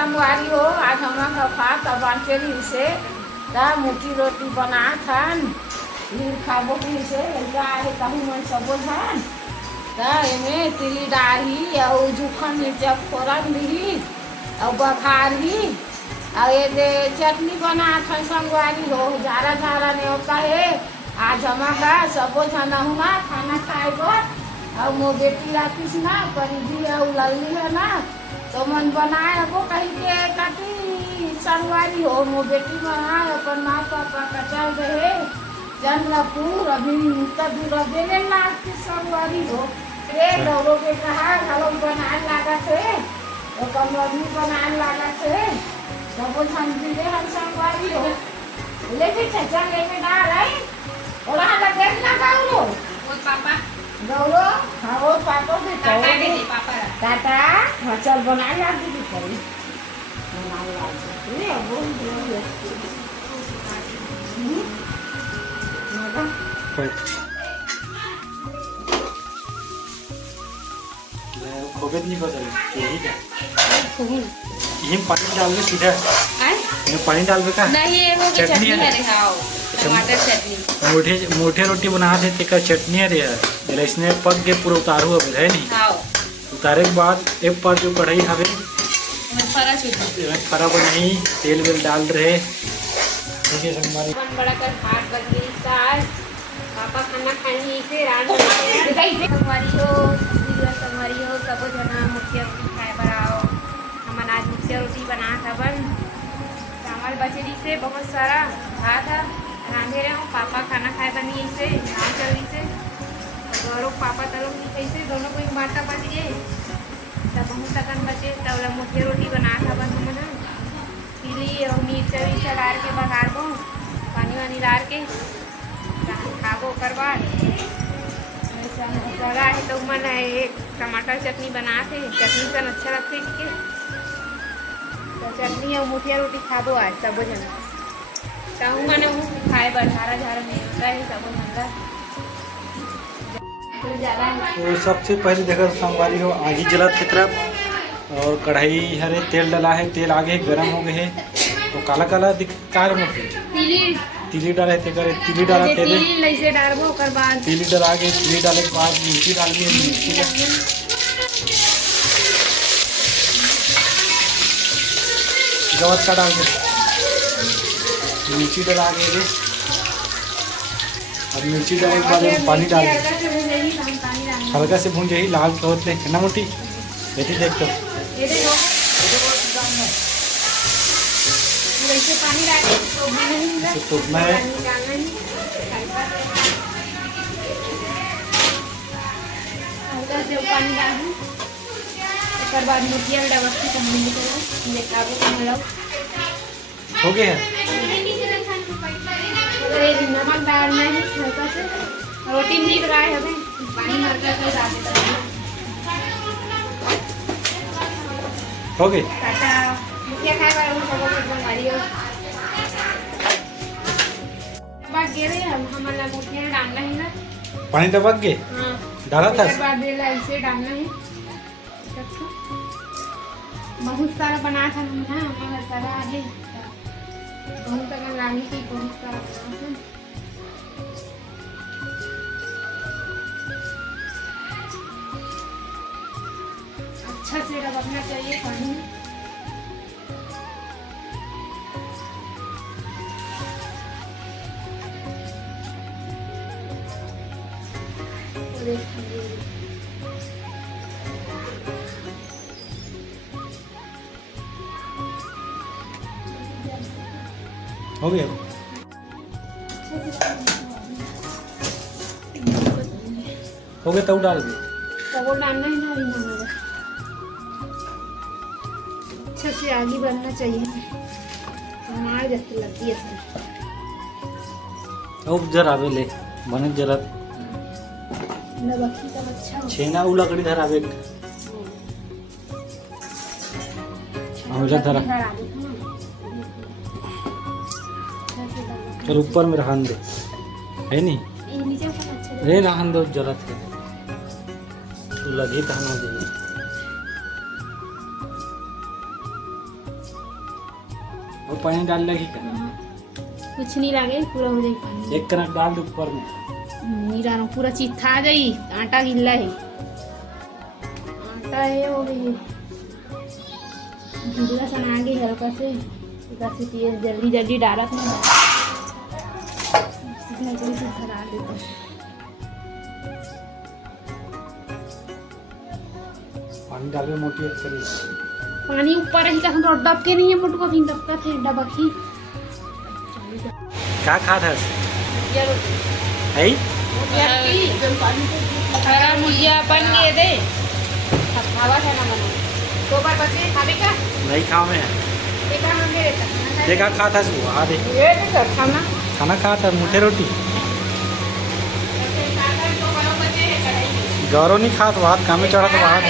संगवारी हो आज हमारा खात बांचेरी से मोटी रोटी बना खान खाबो की से है कहूँ मैं सबो धान एमें तिली डाही और जुखन मिर्चा फोरन दी और बघारी और ये चटनी बना खान संगवारी हो झारा झारा ने होता है आज हमारा सबो जना हुआ खाना खाए और मो बेटी राती से ना परिधि और लल्ली है ना तो मन बनाए को कहीं के काटी संगवारी हो मो बेटी बनाए अपन माँ पापा का चल गए जन्नपुर अभी दूर देने लाग संगवारी हो रे लोगों के कहा घरों बनाए लगा थे तो कमरनी बनाए लगा थे सबो झंडी दे हम संगवारी हो लेके चचा लेके ना रही और हां देख ना गाउलो ओ पापा गौरो हाँ वो पापा से टाटा दीदी पापा टाटा हाँ चल बना ला दीदी करी बना ला ये वो खोबेत नहीं बदल यही क्या ये पानी डाल के सीधा ये पानी डाल के का नहीं ये वो चटनी है दिखाओ टमाटर चटनी मोटे रोटी बना थे तेका चटनी है रे इसने पक के पूरा उतारू अब है नहीं हां उतारे के बाद एक पर जो कढ़ाई हवे फरा बनाई तेल वेल डाल रहे देखिए हमारी बड़ा कर हाथ बन गई सास पापा खाना खानी से रात हमारी हो सब जना मुखिया रोटी खाए बनाओ हम आज मुखिया रोटी बना था बन चावल बचरी से बहुत सारा भात है रांधे रहे हूँ पापा खाना खाए बनी से नाम चल रही से गौरव पापा तलों की कैसे दोनों को बाटा बच गए तब बहुत तकन बचे तब मुठिया रोटी बना था बन हमने पीली और मिर्चा विर्चा डाल के बघार को पानी वानी डाल के खाबो करवा जगह है तो मन है एक टमाटर चटनी बनाते चटनी से अच्छा लगते कि तो चटनी और मुठिया रोटी खाबो आज सब जन कहूँ मैंने खाए बढ़ारा झारा नहीं होता है सब मंगा तो सबसे पहले देखा संगवारी हो आगी जलत की तरफ और कढ़ाई हरे तेल डाला है तेल आगे गर्म हो गए है तो काला काला कार तिली डाले थे करे तिली डाला तेल तिली डालबो कर बाद तिली डाला के तिली डाले के बाद मिर्ची डाल के मिर्ची गवत का डाल के मिर्ची डाला के अब मिर्ची डालने के बाद पानी डाल हल्का से भून जाए लाल तो होते है ना मोटी बेटी देख तो पानी डाल तो मैं हल्का से पानी डाल उसके बाद मुठिया डबकी को हो गया नमक डालना है हल्का से रोटी नहीं बनाए हमें पानी हल्का से डाल देते हो गए टाटा मुखिया खाए वाला उन सबको एकदम बढ़िया बात गे रही हम हमारा मुखिया डालना है ना पानी टपक गए हां डाला था उसके बाद इसे डालना है बहुत सारा बना था ना हमारा सारा है बहुत अगर रानी की बहुत सारा बना था अच्छा से रखना चाहिए पानी हो गया हो गया तो डाल दे तो वो डालना ही ना हमारा अच्छा से आगे बनना चाहिए हमारे जैसे लगती है अब जरा आवे ले बने जरा नबकी का अच्छा छेना उ लकड़ी धर आवे हमेशा धरा चल ऊपर में रहन दे है नहीं ये नीचे का अच्छा रे रहन दो जरूरत है तू लगी तो हम दे और पानी डाल लगी का कुछ नहीं लगे, पूरा हो जाए पानी। एक कनक डाल दो ऊपर में। नहीं डालो, पूरा चित्था आ गई, आटा गिल्ला है, आटा है हो गई, गिल्ला सना गई हल्का से, तेल जल्दी जल्दी डालत नहीं, सीखने के लिए सीधा डाल देता हूँ। पानी डाल के मोटी एक करी। पानी ऊपर ही का हम डब के नहीं है, मुटको भी डबका थे डबकी। क्या खात है है हरा मुझिया बन गए थे, खावा है ना बना दो बार बचे खाने का, नहीं खाओ में देखा हम मेरे तक देखा खाता है वहाँ देख ये तो खाना खाना खाता है मुठे रोटी गौरव नहीं खात वहाँ काम में चढ़ा तो वहाँ